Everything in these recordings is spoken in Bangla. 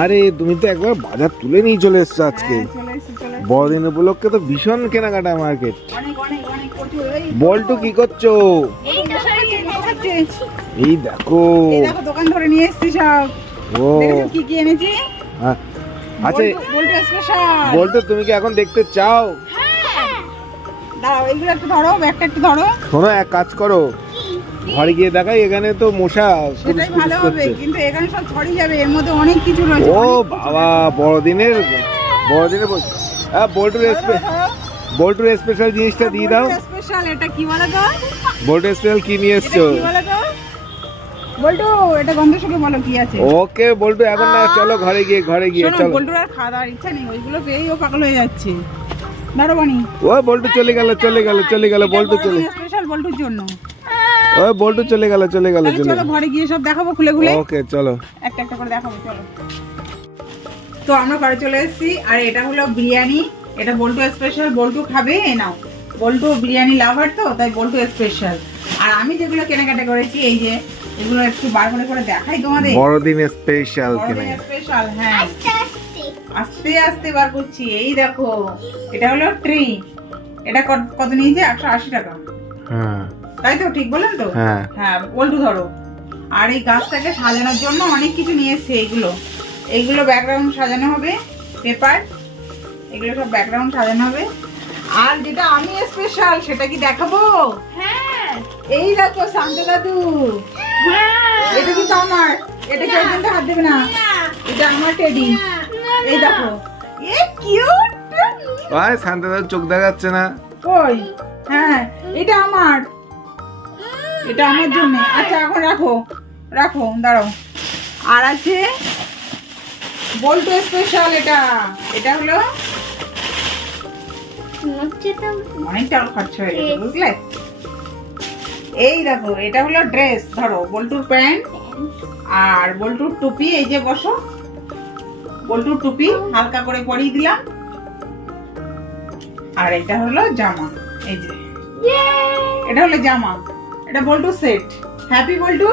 আরে তুমি তো একবার বাজার তুলে নিয়ে চলে এসছো আজকে। হ্যাঁ, এসেছি। বড়দিন উপলক্ষে তো ভীষণ কেনাকাটা মার্কেট। বল্টু কি করছ? এই দেখো। দোকান ধরে নিয়ে এসেছি সব। ও। কি কি এনেছি? হ্যাঁ। আচ্ছা তুমি কি এখন দেখতে চাও? দাঁড়াও এইগুলো একটু ধরো ব্যাগটা একটু ধরো। শোনো এক কাজ করো। ঘরে গিয়ে দেখাই এখানে তো মশা সেটাই ভালো হবে কিন্তু এখানে সব ছড়িয়ে যাবে এর মধ্যে অনেক কিছু রয়েছে। ও বাবা বড়দিনের বড়দিনের হ্যাঁ বল্টুর স্পে- বল্টুর স্পেশাল জিনিসটা দিয়ে দাও। স্পেশাল এটা কি বলে তো বল্টুর স্পেশাল কি নিয়ে এসছো কি বলে তো বল্টু এটা গন্ধ শুকে বলো কি আছে? ওকে বল্টু এখন না চলো ঘরে গিয়ে ঘরে গিয়ে চলো। বল্টুর আর খাওয়া দাওয়ার ইচ্ছা নেই ওইগুলো পেয়েই ও পাগল হয়ে যাচ্ছে। দাঁড়ো বানি। ও বল্টু চলে গেল চলে গেল চলে গেল বল্টু চলে স্পেশাল বল্টুর জন্য। ও বল্টু চলে গেল চলে গেল চলে চলো ঘরে গিয়ে সব দেখাবো খুলে খুলে। ওকে চলো। একটা একটা করে দেখাবো চলো। তো আমরা ঘরে চলে এসেছি আর এটা হলো বিরিয়ানি। এটা বল্টু স্পেশাল বল্টু খাবে এ নাও। বল্টু বিরিয়ানি লাভার তো তাই বল্টু স্পেশাল আর আমি যেগুলো কেনাকাটা করেছি এই যে এগুলো একটু বার করে করে দেখাই তোমাদের। বড়দিনের স্পেশাল কেনা স্পেশাল হ্যাঁ। আস্তে আস্তে। বার করছি এই দেখো। এটা হলো ট্রি এটা কত- কত নিয়েছে? একশো আশি টাকা। হ্যাঁ। তাই তো? ঠিক বললেন তো? হ্যাঁ। হ্যাঁ বল্টু ধরো। আর এই গাছটাকে সাজানোর জন্য অনেক কিছু নিয়ে এসছে এইগুলো এইগুলো ব্যাকগ্রাউন্ড সাজানো হবে পেপার এগুলো সব ব্যাকগ্রাউন্ড সাজানো হবে। আর যেটা আমি স্পেশাল সেটা কি দেখাবো? এই দেখো শান্ত দাদু। এটা কিন্তু আমার। এটা কেউ কিন্তু হাত দেবে না। এটা আমার টেডি এই দেখো। এ কিউট ভাই শান্তাদার চোখ দেখাচ্ছে না। কই? হ্যাঁ এটা আমার। এটা আমার জন্য। আচ্ছা এখন রাখো। রাখো দাঁড়াও। আর আছে বল্টু স্পেশাল এটা। এটা হলো অনেক টাকা খরচ হয়ে গেছে বুঝলে? এই দেখো এটা হলো ড্রেস ধরো বল্টুর প্যান্ট আর বল্টুর টুপি এই যে বসো। বল্টুর টুপি হালকা করে পরিয়ে দিলাম। আর এটা হলো জামা এই যে। এটা হলো জামা। এটা বল্টু সেট হ্যাপি বল্টু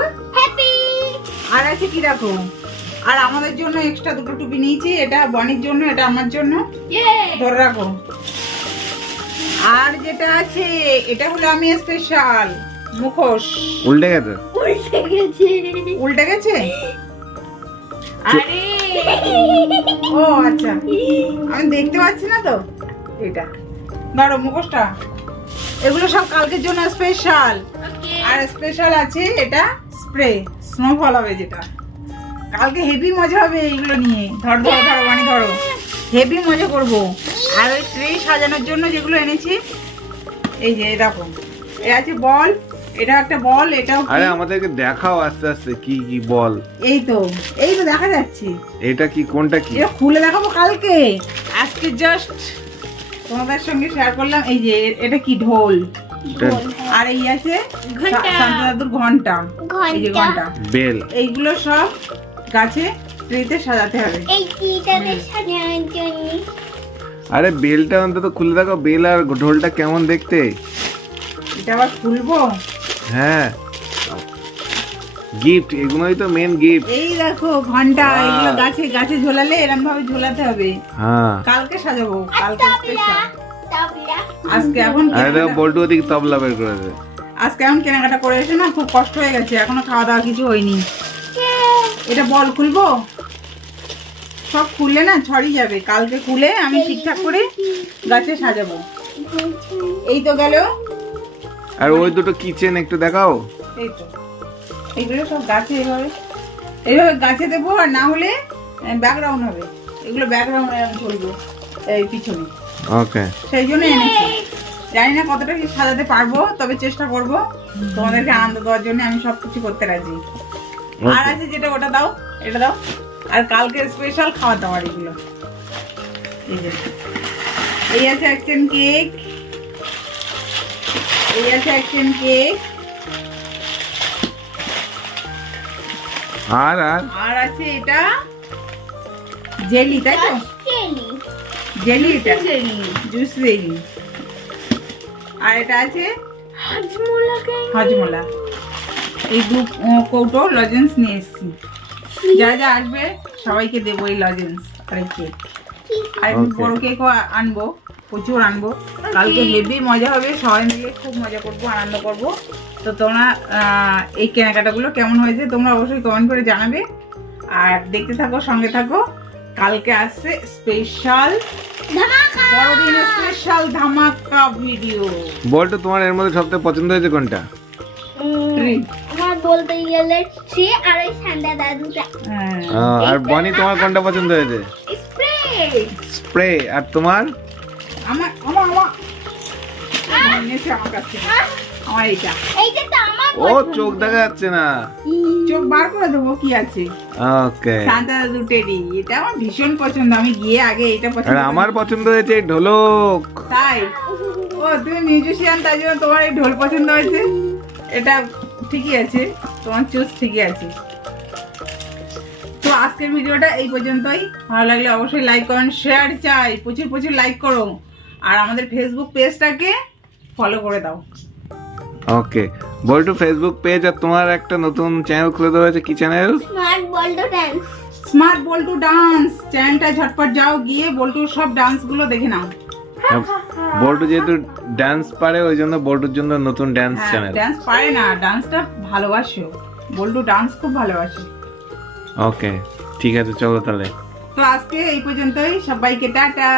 আর আছে কি দেখো? আর আমাদের জন্য এক্সট্রা দুটো টুপি নিয়েছি এটা বনির জন্য এটা আমার জন্য। ধরে রাখো। আর যেটা আছে এটা হলো আমি স্পেশাল মুখোশ। উল্টে গেছে। উল্টে গেছে। আরে! ও আচ্ছা। আমি দেখতে পাচ্ছি না তো? এটা। ধরো মুখোশটা। এগুলো সব কালকের জন্য স্পেশাল আর স্পেশাল আছে এটা স্প্রে স্নোফল হবে যেটা। কালকে হেভি মজা হবে এইগুলো নিয়ে। ধর ধর ধরো মানে ধরো। হেভি মজা করব। আর ওই ট্রে সাজানোর জন্য যেগুলো এনেছি এই যে এরকম। এ আছে বল এটা একটা বল এটাও? আরে আমাদেরকে দেখাও আস্তে আস্তে কি কি বল। এই তো এই তো দেখা যাচ্ছে। এটা কি কোনটা কি? এটা খুলে দেখাবো কালকে। আজকে জাস্ট তোমাদের সঙ্গে শেয়ার করলাম। এই যে এটা কি ঢোল? আর এই আছে ঘণ্টা। ঘণ্টা। এই যে ঘণ্টা। ঘণ্টা। বেল। এইগুলো সব গাছে ট্রেতে সাজাতে হবে। এই টিটাতে সাজানোর জন্য। আরে বেলটা অন্তত খুলে দেখো বেল আর ঢোলটা কেমন দেখতে? এটা আবার খুলবো? হ্যাঁ। গিফট এগুলোই তো মেন গিফট এই দেখো ঘণ্টা। এগুলো গাছে গাছে ঝোলালে এরকম ভাবে ঝোলাতে হবে। হ্যাঁ। কালকে সাজাবো কালকে স্পেশাল আজকে এখন আরে বল্টু ওদিকে তবলা বের করেছে। আজকে এখন কেনাকাটা করে এসে না খুব কষ্ট হয়ে গেছে এখনও খাওয়া দাওয়া কিছু হয়নি। এটা বল খুলবো? সব খুললে না ছড়িয়ে যাবে কালকে খুলে আমি ঠিকঠাক করে গাছে সাজাবো। এই তো গেল। আর ওই দুটো কিচেন একটু দেখাও। এই তো। এইগুলো সব গাছে এইভাবে এইভাবে গাছে দেবো আর না হলে ব্যাকগ্রাউন্ড হবে। এগুলো ব্যাকগ্রাউন্ড চলবে এই পিছনে। ওকে সেই জন্য এনেছি। জানি না কতটা কি সাজাতে পারব তবে চেষ্টা করব তোমাদেরকে আনন্দ দেওয়ার জন্য আমি সব কিছু করতে রাজি। আর আছে যেটা ওটা দাও এটা দাও। আর কালকে স্পেশাল খাওয়া দাওয়ার এগুলো। এই আছে একচেন কেক এই আছে একচেন কেক আর আর? আর আছে এটা। জেলি তাই তো? জেলি এটা? Juice jelly. আর এটা আছে? হাজমোলাকে হজমোলা। এই দু কৌটো লজেন্স নিয়ে এসেছি। যা যা আসবে সবাইকে দেবো এই লজেন্স আর এই কেক আর. বড় কেকও আনব প্রচুর আনব। কালকে হেভি মজা হবে সবাই মিলে খুব মজা করব আনন্দ করব। তো তোমরা এই কেনাকাটাগুলো কেমন হয়েছে তোমরা অবশ্যই কমেন্ট করে জানাবে। আর দেখতে থাকো সঙ্গে থাকো। কালকে আসছে স্পেশাল বড়দিনের স্পেশাল ধামাকা ভিডিও বল্টু তোমার এর মধ্যে সবথেকে পছন্দ হয়েছে কোনটা? আমার বলতে গেলে সে আর ওই ঠান্ডা দাদুটা। হ্যাঁ। আর বনি তোমার কোনটা পছন্দ হয়েছে? স্প্রে। স্প্রে। আর তোমার? আমার আমার আমার। আমার কাছে। আমার এইটা এইটা তো আমার ও চোখ দেখা যাচ্ছে না। চোখ বার করে দেবো কি আছে? ওকে। সান্তা দাদু টেডি এটা আমার ভীষণ পছন্দ আমি গিয়ে আগে এটা পছন্দ আমার পছন্দ হয়েছে ঢোলক। তাই? ও তুমি মিউজিশিয়ান তাই জন্য তোমার এই ঢোল পছন্দ হয়েছে? এটা ঠিকই আছে তোমার চুজ ঠিকই আছে। তো আজকের ভিডিওটা এই পর্যন্তই। ভালো লাগলে অবশ্যই লাইক কমেন্ট শেয়ার চাই। প্রচুর প্রচুর লাইক করো। আর আমাদের ফেসবুক পেজটাকে ফলো করে দাও। ওকে বল্টু ফেসবুক পেজ আর তোমার একটা নতুন চ্যানেল খুলে দেওয়া হয়েছে। কি channel smart Boltu dance smart Boltu dance চ্যানেলটা ঝটপট যাও গিয়ে বল্টুর সব ডান্সগুলো দেখে নাও। বল্টু যেহেতু ডান্স পারে ওই জন্য বল্টুর জন্য নতুন ডান্স চ্যানেল ডান্স পারে না ডান্সটা ভালোবাসে। বল্টু ডান্স খুব ভালোবাসে। ওকে ঠিক আছে চলো তাহলে। তো আজকে এই পর্যন্তই সবাইকে টাটা।